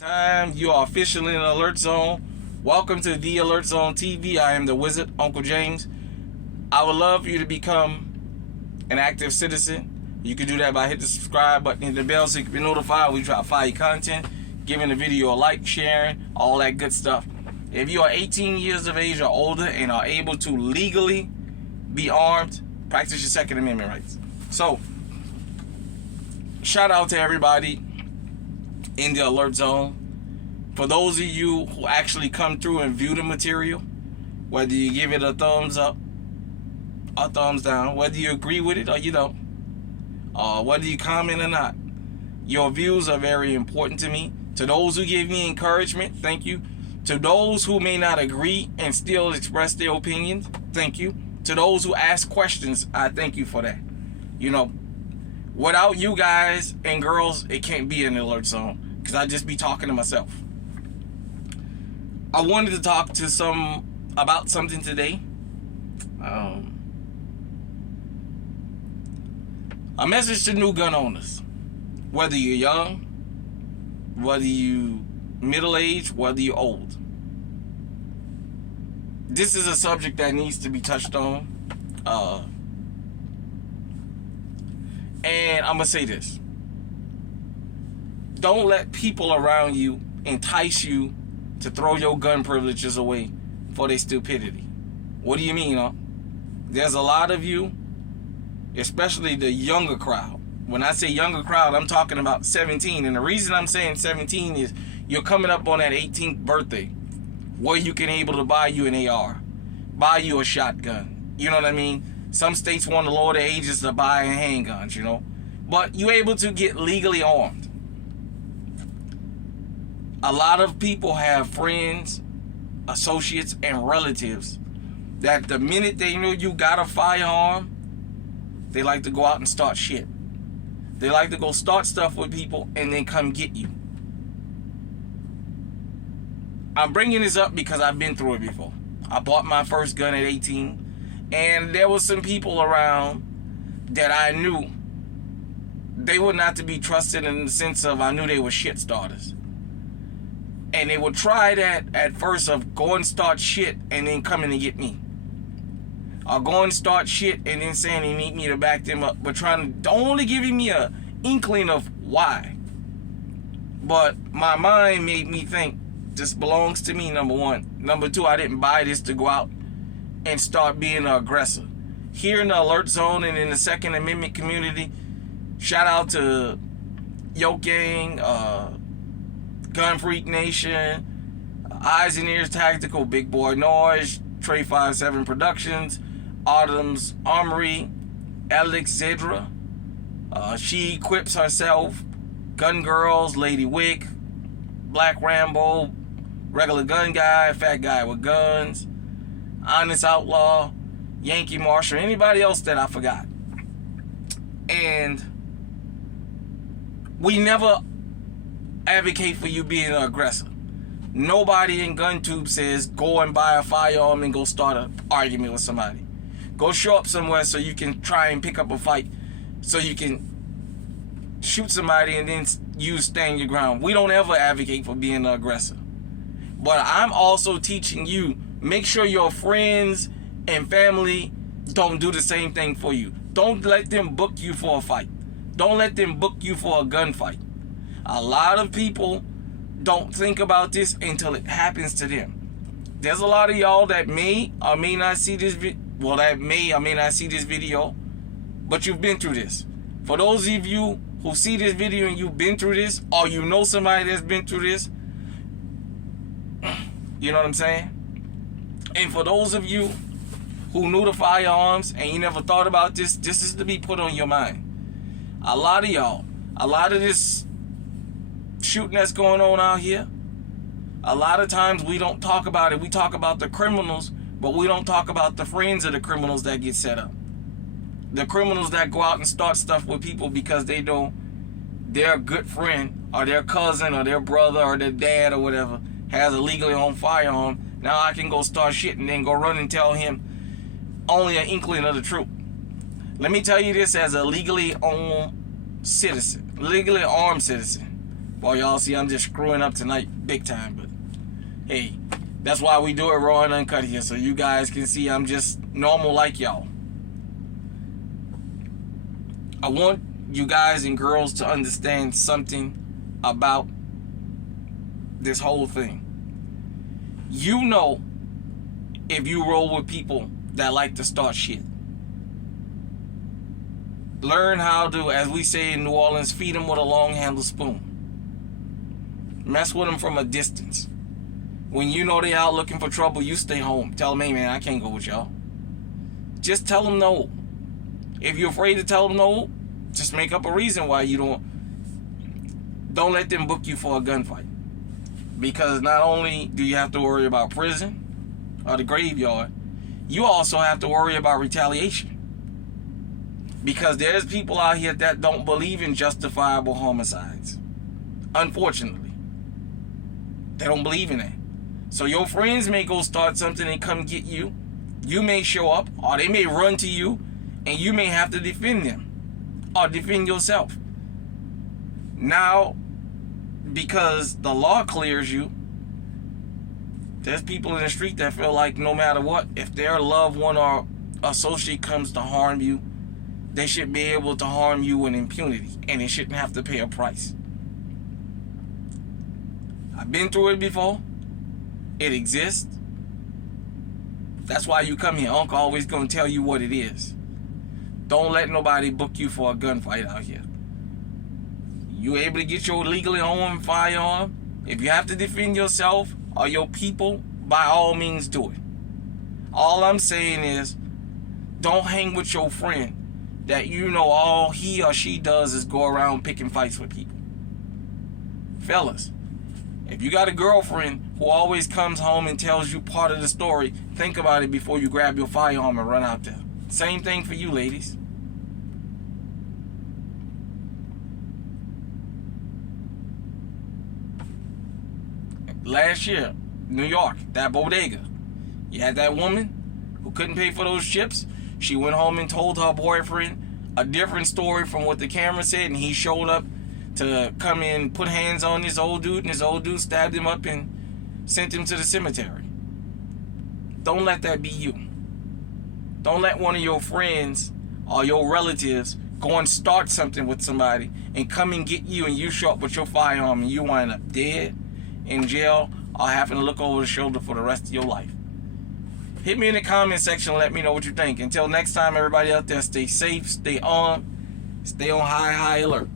Time you are officially in Alert Zone. Welcome to the Alert Zone TV. I am the Wizard, Uncle James. I would love for you to become an active citizen. You can do that by hitting the subscribe button, hit the bell so you can be notified when we drop fire content, giving the video a like, sharing, all that good stuff. If you are 18 years of age or older and are able to legally be armed, practice your Second Amendment rights. So, shout out to everybody in the Alert Zone. For those of you who actually come through and view the material, whether you give it a thumbs up or thumbs down, whether you agree with it or you don't, whether you comment or not, your views are very important to me. To those who give me encouragement, thank you. To those who may not agree and still express their opinions, thank you. To those who ask questions, I thank you for that. You know, without you guys and girls, it can't be an Alert Zone because I just be talking to myself. I wanted to talk to about something today. A message to new gun owners. Whether you're young, whether you middle-aged, whether you're old. This is a subject that needs to be touched on. And I'm going to say this. Don't let people around you entice you to throw your gun privileges away for their stupidity. What do you mean, huh? There's a lot of you, especially the younger crowd. When I say younger crowd, I'm talking about 17. And the reason I'm saying 17 is you're coming up on that 18th birthday where you can able to buy you an AR, buy you a shotgun. You know what I mean? Some states want to lower the ages to buy handguns, you know. But you're able to get legally armed. A lot of people have friends, associates, and relatives that the minute they know you got a firearm, they like to go out and start shit. They like to go start stuff with people and then come get you. I'm bringing this up because I've been through it before. I bought my first gun at 18. And there was some people around that I knew they were not to be trusted in the sense of I knew they were shit starters. And they would try that at first of go and start shit and then coming to get me. Or go and start shit and then saying they need me to back them up. But only giving me a inkling of why. But my mind made me think this belongs to me, number one. Number two, I didn't buy this to go out and start being an aggressor. Here in the Alert Zone and in the Second Amendment community, shout out to Yoke Gang, Gun Freak Nation, Eyes and Ears Tactical, Big Boy Noise, Trey 57 Productions, Autumn's Armory, Alex Zedra, She Equips Herself, Gun Girls, Lady Wick, Black Rambo, Regular Gun Guy, Fat Guy with Guns, Honest Outlaw, Yankee Marshall, anybody else that I forgot. And we never advocate for you being an aggressor. Nobody in GunTube says go and buy a firearm and go start an argument with somebody. Go show up somewhere so you can try and pick up a fight so you can shoot somebody and then you stand your ground. We don't ever advocate for being an aggressor. But I'm also teaching you, make sure your friends and family don't do the same thing for you. Don't let them book you for a fight. Don't let them book you for a gunfight. A lot of people don't think about this until it happens to them. There's a lot of y'all that may or may not see this video. Well, that may or may not see this video, but you've been through this. For those of you who see this video and you've been through this, or you know somebody that's been through this, you know what I'm saying? And for those of you who knew the firearms and you never thought about this, this is to be put on your mind. A lot of y'all, a lot of this shooting that's going on out here, a lot of times we don't talk about it. We talk about the criminals, but we don't talk about the friends of the criminals that get set up. The criminals that go out and start stuff with people because they know their good friend or their cousin or their brother or their dad or whatever has a legally owned firearm. Now I can go start shit and then go run and tell him only an inkling of the truth. Let me tell you this as a legally owned citizen, legally armed citizen. Well, y'all see I'm just screwing up tonight big time, but hey, that's why we do it raw and uncut here, so you guys can see I'm just normal like y'all. I want you guys and girls to understand something about this whole thing. You know, if you roll with people that like to start shit, learn how to, as we say in New Orleans, feed them with a long-handled spoon. Mess with them from a distance. When you know they out looking for trouble, you stay home. Tell them, hey man, I can't go with y'all. Just tell them no. If you're afraid to tell them no, just make up a reason why you don't let them book you for a gunfight. Because not only do you have to worry about prison or the graveyard, you also have to worry about retaliation. Because there's people out here that don't believe in justifiable homicides. Unfortunately. They don't believe in that. So your friends may go start something and come get you. You may show up, or they may run to you, and you may have to defend them. Or defend yourself. Now, because the law clears you, there's people in the street that feel like no matter what, if their loved one or associate comes to harm you, they should be able to harm you with impunity, and they shouldn't have to pay a price. I've been through it before. It exists. That's why you come here. Uncle always gonna tell you what it is. Don't let nobody book you for a gunfight out here. You able to get your legally owned firearm? If you have to defend yourself or your people, by all means do it. All I'm saying is, don't hang with your friend that you know all he or she does is go around picking fights with people. Fellas, if you got a girlfriend who always comes home and tells you part of the story, think about it before you grab your firearm and run out there. Same thing for you, ladies. Last year, New York, that bodega. You had that woman who couldn't pay for those chips. She went home and told her boyfriend a different story from what the camera said, and he showed up to come in, put hands on this old dude, and this old dude stabbed him up and sent him to the cemetery. Don't let that be you. Don't let one of your friends or your relatives go and start something with somebody and come and get you, and you show up with your firearm and you wind up dead, in jail, or having to look over the shoulder for the rest of your life. Hit me in the comment section and let me know what you think. Until next time, everybody out there, stay safe, stay armed, stay on high alert.